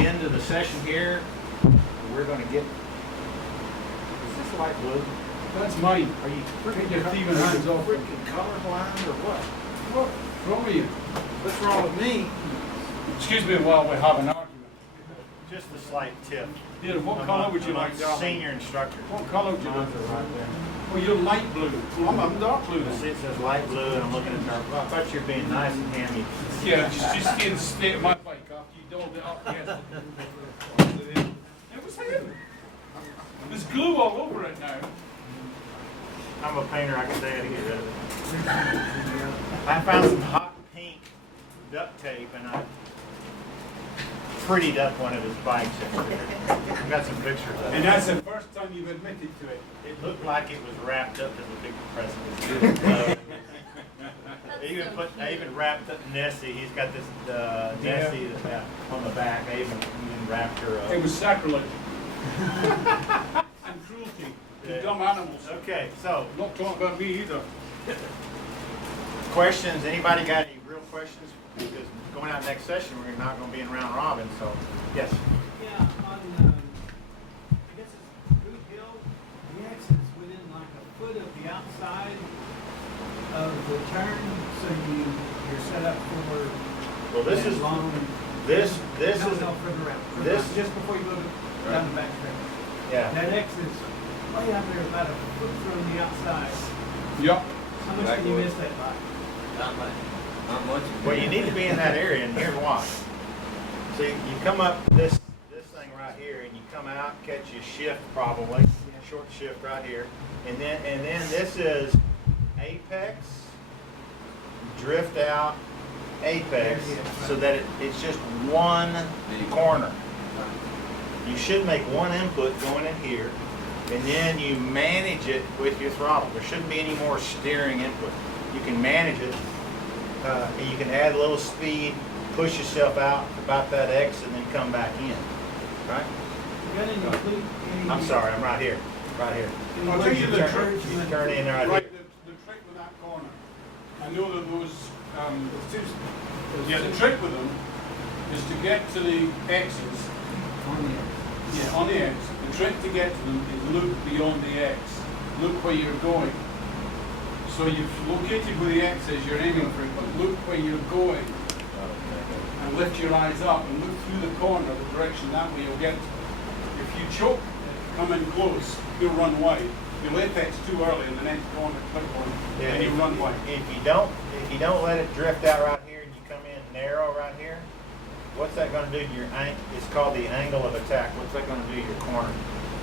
end of the session here, we're going to get. Is this light blue? That's mine. Are you Get your thieving hands off. freaking colorblind or what? What's wrong with you? What's wrong with me? Excuse me while we have an argument. Just a slight tip. Here, what colour would you like, darling? Senior instructor. What colour would you like? Right there. Oh, you're light blue. Well, I'm dark blue. See, it says light blue, and I'm looking at dark blue. I thought you were being nice and hammy. Yeah, just stay in the state of my bike after you dolled it up yesterday. It was him. There's glue all over it now. I'm a painter. I can say how to get rid of it. I found some hot pink duct tape, and I prettied up one of his bikes yesterday. I've got some pictures of it. And that's the first time you've admitted to it. It looked like it was wrapped up as a big present. I even wrapped up Nessie. He's got this Nessie on the back. I even wrapped her up. It was sacrilege. And cruelty to dumb animals. Okay, so Not talking about me either. questions. Anybody got any real questions? Because going out next session, we're not going to be in round robin. So yes. Yeah, on, I guess it's Boot Hill, the exit is within like a foot of the outside of the turn, so you're set up for. Well, this that is long. this No, is further out. this- Just before you go down the back stretch. yeah. That exit is way out there, about a foot from the outside. Yep. How much can you miss that by? Not much. Not much. Well, you need to be in that area, and here's why. So you come up this thing right here, and you come out, catch your shift probably, short shift right here, and then this is apex, drift out, apex, so that it's just one corner. You should make one input going in here, and then you manage it with your throttle. There shouldn't be any more steering input. You can manage it. And you can add a little speed, push yourself out about that X, and then come back in. Right? You got any clue? I'm sorry, I'm right here. Right here. I'll tell you the trick. You turn in right Right, here. the trick with that corner. I know that those, yeah, the trick with them is to get to the X's. On the X. Yeah, on the X. The trick to get to them is look beyond the X. Look where you're going. So you've located where the X is, you're aiming for it, but look where you're going. And lift your eyes up and look through the corner, the direction that way you'll get to it. If you choke, come in close, you'll run wide. You'll apex too early in the next corner, click on it, and you run wide. If you don't let it drift out right here, and you come in narrow right here, what's that going to do to your angle? It's called the angle of attack. What's that going to do to your corner?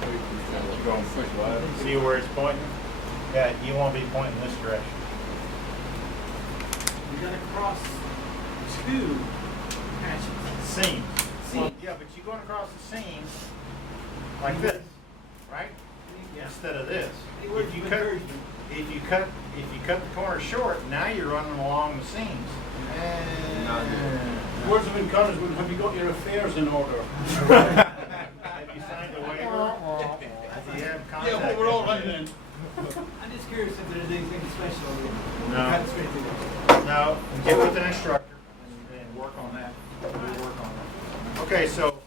You're going to push wide. See where it's pointing? Yeah, you won't be pointing this direction. You gotta cross two patches. Seams. Well, Seams. yeah, but you're going across the seams like this, right? Yeah. Instead of this. Hey, where's If you the cut, encouragement? if you cut the corner short, now you're running along the seams. Not good. Words of encouragement, have you got your affairs in order? Have you signed a waiver? Do you have contact? Yeah, well, we're all right then. I'm just curious if there's anything special in No. cut straight through. No, get with an instructor and work on that. We'll work on that. Okay, so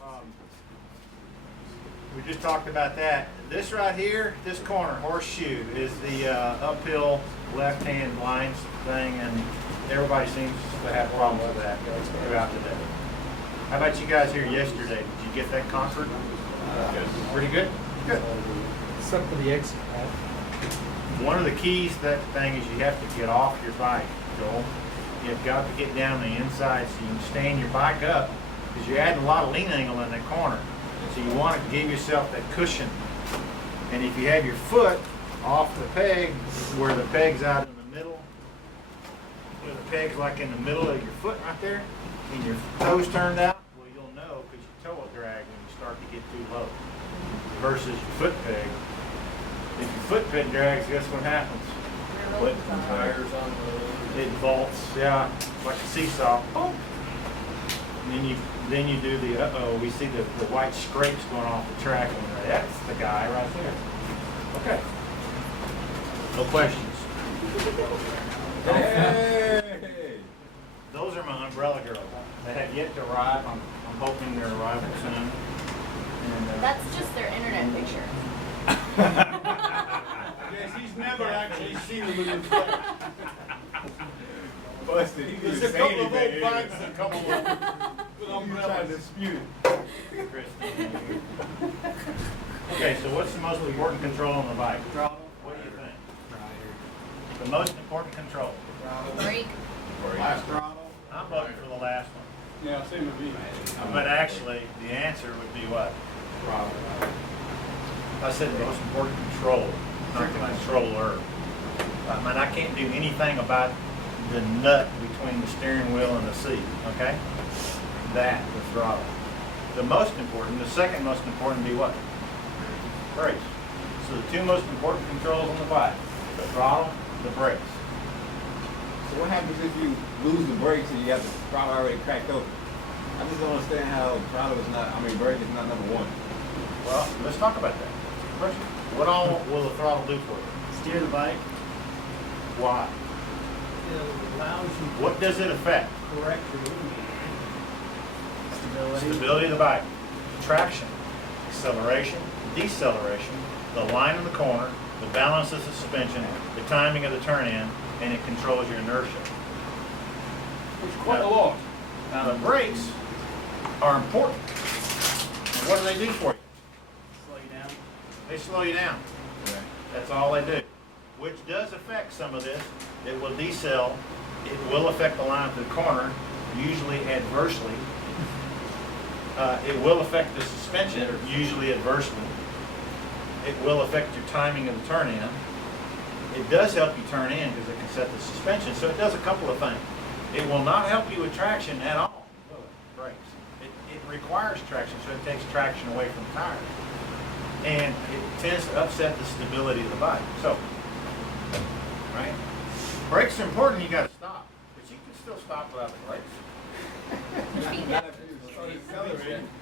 we just talked about that. This right here, this corner, horseshoe, is the uphill left-hand lines thing, and everybody seems to have problems with that throughout the day. How about you guys here yesterday? Did you get that conquered? Pretty good? Good. Except for the exit pad. One of the keys to that thing is you have to get off your bike, Joel. You've got to get down the inside so you can stand your bike up, because you're adding a lot of lean angle in that corner. So you want to give yourself that cushion. And if you have your foot off the peg, where the peg's out in the middle, where the peg's like in the middle of your foot right there, and your toes turned out, well, you'll know because your toe will drag when you start to get too low versus your foot peg. If your foot peg drags, guess what happens? Put tires on the. It vaults, yeah, like a seesaw. Boom. And then you do the we see the white scrapes going off the track, and that's the guy right there. Okay. No questions. Hey! Those are my umbrella girls. They have yet to arrive. I'm hoping they're arriving soon. And, That's just their internet picture. Yes, he's never actually seen them in the flesh. Busted. He There's didn't a say couple of anything. old bags that come along with He was trying to umbrellas. dispute it. Christine. Okay, so what's the most important control on the bike? Throttle. What do you think? The most important control. Brake. Last throttle. I'm voting for the last one. Yeah, same with me. But actually, the answer would be what? I said the most important control, not the controller. I mean, I can't do anything about the nut between the steering wheel and the seat, okay? That, the throttle. The most important, the second most important would be what? Brakes. So the two most important controls on the bike, the throttle, the brakes. So what happens if you lose the brakes and you have the throttle already cracked open? I just don't understand how throttle is not, brake is not number one. Well, let's talk about that. Question. What all will the throttle do for you? Steer the bike. Why? It allows you to What does it affect? correct your movement. Stability. Stability of the bike, traction, acceleration, deceleration, the line in the corner, the balance of the suspension, the timing of the turn-in, and it controls your inertia. Which is quite a lot. Now the brakes are important. And what do they do for you? Slow you down. They slow you down. That's all they do. Which does affect some of this. It will decel. It will affect the line to the corner, usually adversely. It will affect the suspension, usually adversely. It will affect your timing of the turn-in. It does help you turn in because it can set the suspension, so it does a couple of things. It will not help you with traction at all, brakes. It requires traction, so it takes traction away from the tires. And it tends to upset the stability of the bike. So, right? Brakes are important, you gotta stop. But you can still stop without the brakes.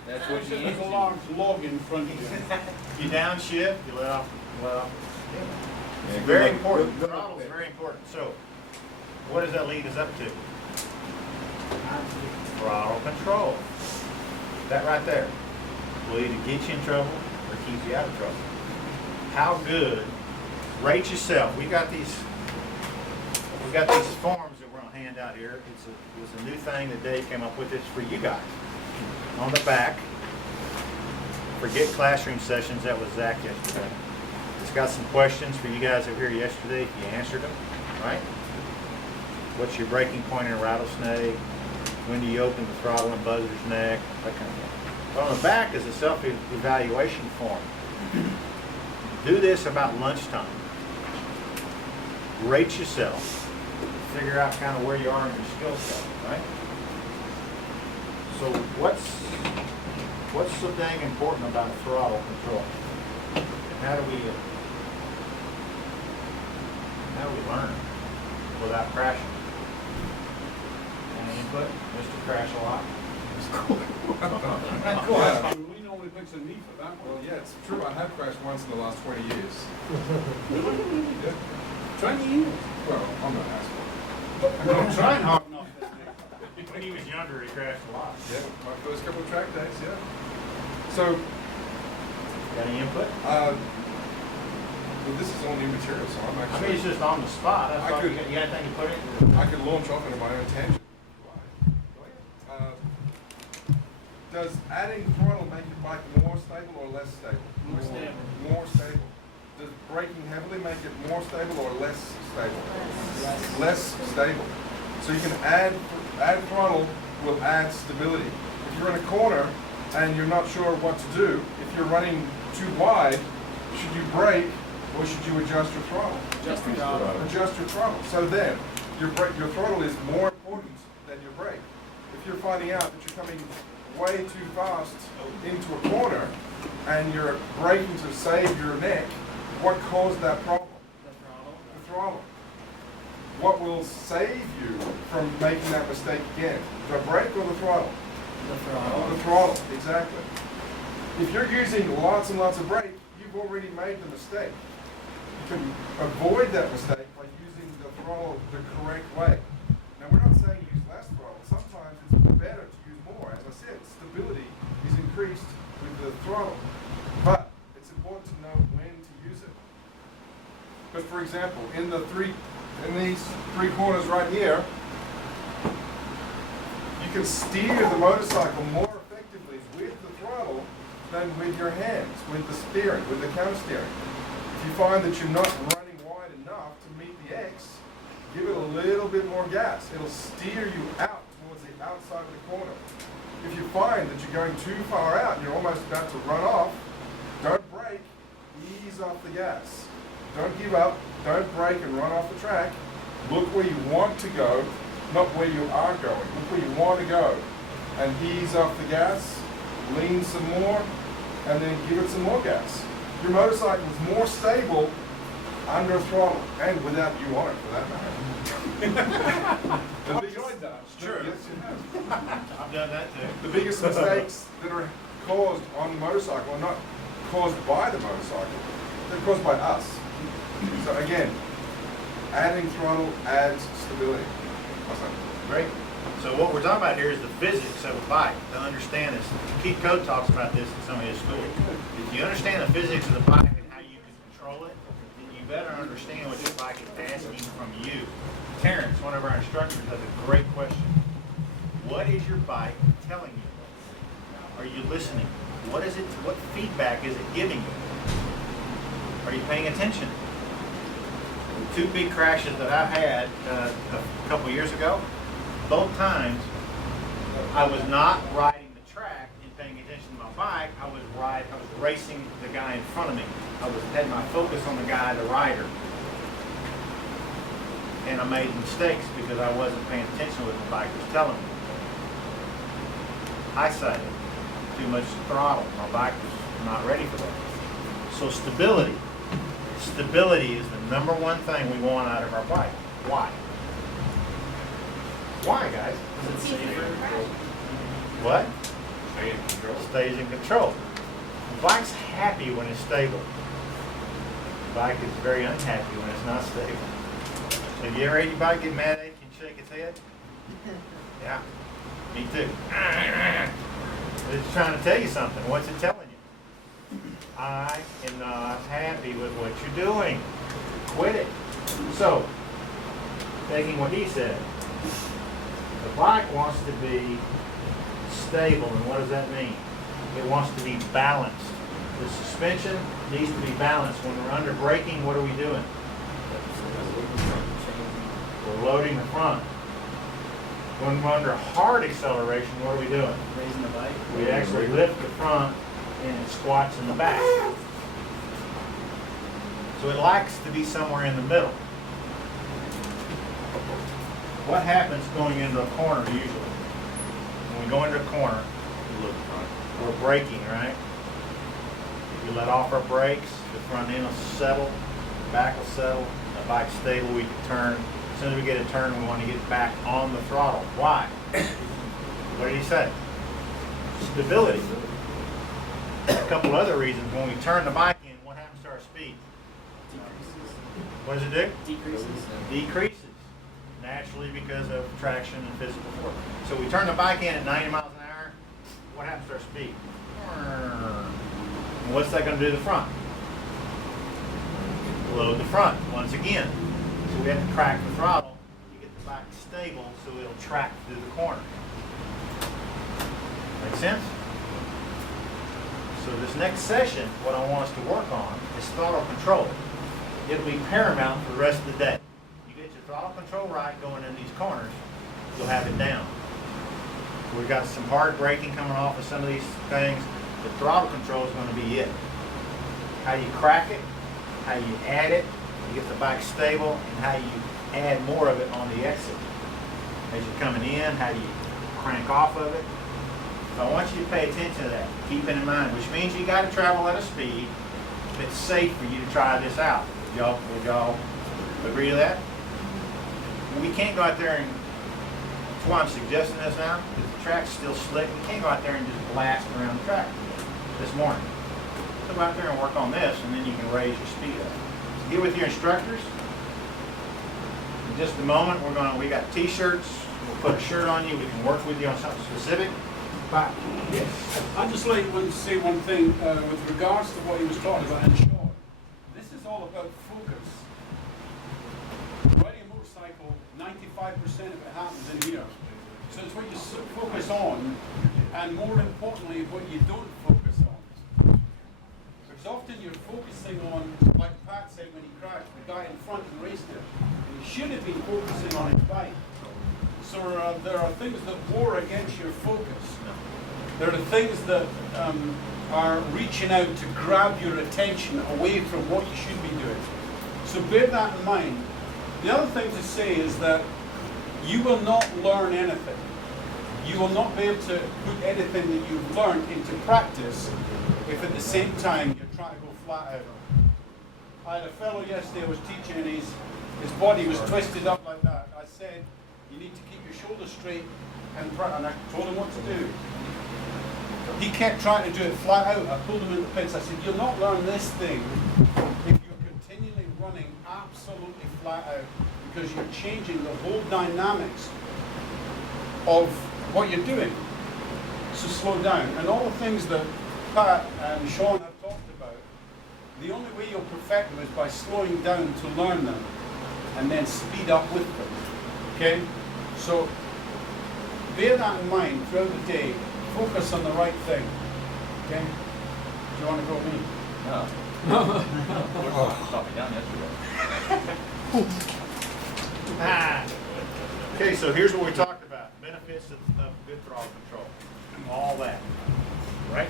That's what you There's a large log in front of you. You downshift, you let off. Yeah, It's good very luck- important. good luck Throttle with is that. very important. So, what does that lead us up to? Throttle control. That right there will either get you in trouble or keep you out of trouble. How good? Rate yourself. We got these forms that we're gonna hand out here. It was a new thing that Dave came up with. It's for you guys. On the back, forget classroom sessions. That was Zach yesterday. It's got some questions for you guys that were here yesterday. If you answered them, right? What's your breaking point in a rattlesnake? When do you open the throttle in buzzer's neck? That kind of thing. But on the back is a self-evaluation form. Do this about lunchtime. Rate yourself. Figure out kind of where you are in your skill set, right? So what's so dang important about throttle control? And how do we learn without crashing? Any input? Mr. Crash a lot? We normally fix a knee for that Well, one. yeah, it's true. I have crashed once in the last 20 years. Yeah. 20 years. Well, I'm not asking. I'm trying hard enough. When he was younger, he crashed a lot. Yeah, my first couple of track days, yeah. So, Got any input? well, this is all new material, so I'm I mean, actually, it's just on the spot. That's I all. could- You got anything to put in? I could launch off into my own tangent. Does adding throttle make your bike more stable or less stable? More stable. More stable. Does braking heavily make it more stable or less stable? Less stable. So you can add throttle will add stability. If you're in a corner and you're not sure what to do, if you're running too wide, should you brake or should you adjust your throttle? Just the throttle. Adjust your throttle. So then, your throttle is more important than your brake. If you're finding out that you're coming way too fast into a corner and you're braking to save your neck, what caused that problem? The throttle. The throttle. What will save you from making that mistake again? The brake or the throttle? The throttle. The throttle, exactly. If you're using lots and lots of brake, you've already made the mistake. You can avoid that mistake by using the throttle the correct way. Now, we're not saying use less throttle. Sometimes it's better to throttle. But it's important to know when to use it. But for example, in these three corners right here, you can steer the motorcycle more effectively with the throttle than with your hands, with the steering, with the counter steering. If you find that you're not running wide enough to meet the X, give it a little bit more gas. It'll steer you out towards the outside of the corner. If you find that you're going too far out and you're almost about to run off, don't brake, ease off the gas. Don't give up, don't brake and run off the track. Look where you want to go, not where you are going. Look where you want to go. And ease off the gas, lean some more, and then give it some more gas. Your motorcycle is more stable under throttle, and without you on it, for that matter. I've enjoyed that. Sure. Yes, you have. I've done that too. The biggest mistakes that are caused on the motorcycle are not caused by the motorcycle, they're caused by us. So again, adding throttle adds stability. Awesome. Great. So what we're talking about here is the physics of a bike. To understand this, Keith Code talks about this in some of his schools. If you understand the physics of the bike and how you can control it, then you better understand what your bike is asking from you. Terrence, one of our instructors, has a great question. What is your bike telling you? Are you listening? What is it? What feedback is it giving you? Are you paying attention? The two big crashes that I had a couple years ago, both times I was not riding the track and paying attention to my bike. I was racing the guy in front of me. I had my focus on the guy, the rider. And I made mistakes because I wasn't paying attention to what the bike was telling me. Eyesight, too much throttle. My bike was not ready for that. So stability. Stability is the number one thing we want out of our bike. Why? Why, guys? What? Stays in control. The bike's happy when it's stable. The bike is very unhappy when it's not stable. Have you ever had your bike get mad at you and shake its head? Yeah, me too. It's trying to tell you something. What's it telling you? I am not happy with what you're doing. Quit it. So, taking what he said, the bike wants to be stable, and what does that mean? It wants to be balanced. The suspension needs to be balanced. When we're under braking, what are we doing? We're loading the front. When we're under hard acceleration, what are we doing? Raising the bike. We actually lift the front and it squats in the back. So it likes to be somewhere in the middle. What happens going into a corner usually? When we go into a corner, we're braking, right? If we let off our brakes, the front end will settle, the back will settle, the bike's stable, we can turn. As soon as we get a turn, we want to get back on the throttle. Why? What did he say? Stability. A couple other reasons. When we turn the bike in, what happens to our speed? Decreases. What does it do? Decreases. Decreases. Naturally because of traction and physical force. So we turn the bike in at 90 miles an hour, what happens to our speed? And what's that going to do to the front? Load the front once again. So we have to crack the throttle to get the bike stable so it'll track through the corner. Make sense? So this next session, what I want us to work on is throttle control. It'll be paramount for the rest of the day. You get your throttle control right going in these corners, you'll have it down. We've got some hard braking coming off of some of these things. The throttle control is going to be it. How you crack it, how you add it, you get the bike stable, and how you add more of it on the exit. As you're coming in, how you crank off of it. So I want you to pay attention to that. Keep it in mind, which means you got to travel at a speed that's safe for you to try this out. Would y'all agree to that? We can't go out there and, that's why I'm suggesting this now, because the track's still slick. We can't go out there and just blast around the track this morning. So go out there and work on this, and then you can raise your speed up. So get with your instructors. In just a moment, we got t-shirts. We'll put a shirt on you. We can work with you on something specific. back. Yes. I'd just like to say one thing with regards to what he was talking about in short. This is all about focus. Riding a motorcycle, 95% of it happens in here. So it's what you focus on, and more importantly, what you don't focus on. Because often you're focusing on, like Pat said when he crashed, the guy in front and raced him. And he should have been focusing on his bike. So there are things that war against your focus. There are things that are reaching out to grab your attention away from what you should be doing. So bear that in mind. The other thing to say is that you will not learn anything. You will not be able to put anything that you've learned into practice if at the same time you're trying to go flat out. I had a fellow yesterday I was teaching and his body was twisted up like that. I said, you need to keep your shoulders straight and I told him what to do. He kept trying to do it flat out. I pulled him in the pits. I said, you'll not learn this thing if you're continually running absolutely flat out, because you're changing the whole dynamics of what you're doing. So slow down. And all the things that Pat and Sean have talked about, the only way you'll perfect them is by slowing down to learn them and then speed up with them. Okay? So bear that in mind throughout the day. Focus on the right thing. Okay? Do you want to go with me? No. Stop me down yesterday. Okay, so here's what we talked about. Benefits of good throttle control. All that. Right?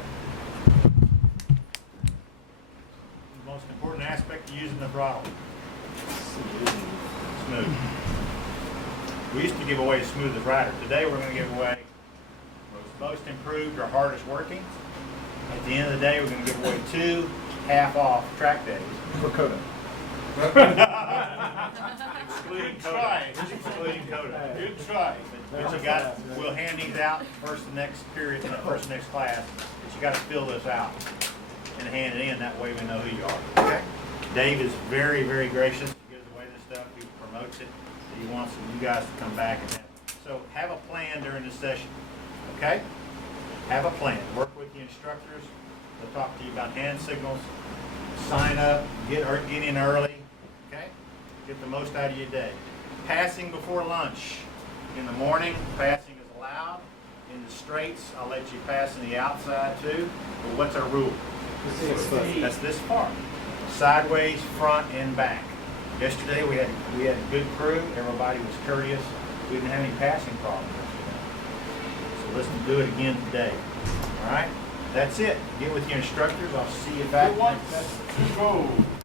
The most important aspect of using the throttle. Smooth. We used to give away smoothest rider. Today we're going to give away most improved or hardest working. At the end of the day, we're going to give away 2 half-off track days for Coda. Excluding Coda. Excluding Coda. Good try. But we'll hand these out first the next period, in the first next class. But you got to fill this out and hand it in. That way we know who you are. Okay. Dave is very, very gracious. He gives away this stuff. He promotes it. He wants you guys to come back and have it. So have a plan during the session. Okay? Have a plan. Work with the instructors. They'll talk to you about hand signals. Sign up. Get in early. Okay? Get the most out of your day. Passing before lunch. In the morning, passing is allowed. In the straights, I'll let you pass in the outside too. But what's our rule? That's this far. Sideways, front, and back. Yesterday we had a good crew. Everybody was courteous. We didn't have any passing problems. So let's do it again today. All right? That's it. Get with your instructors. I'll see you back Who wants next session. to go?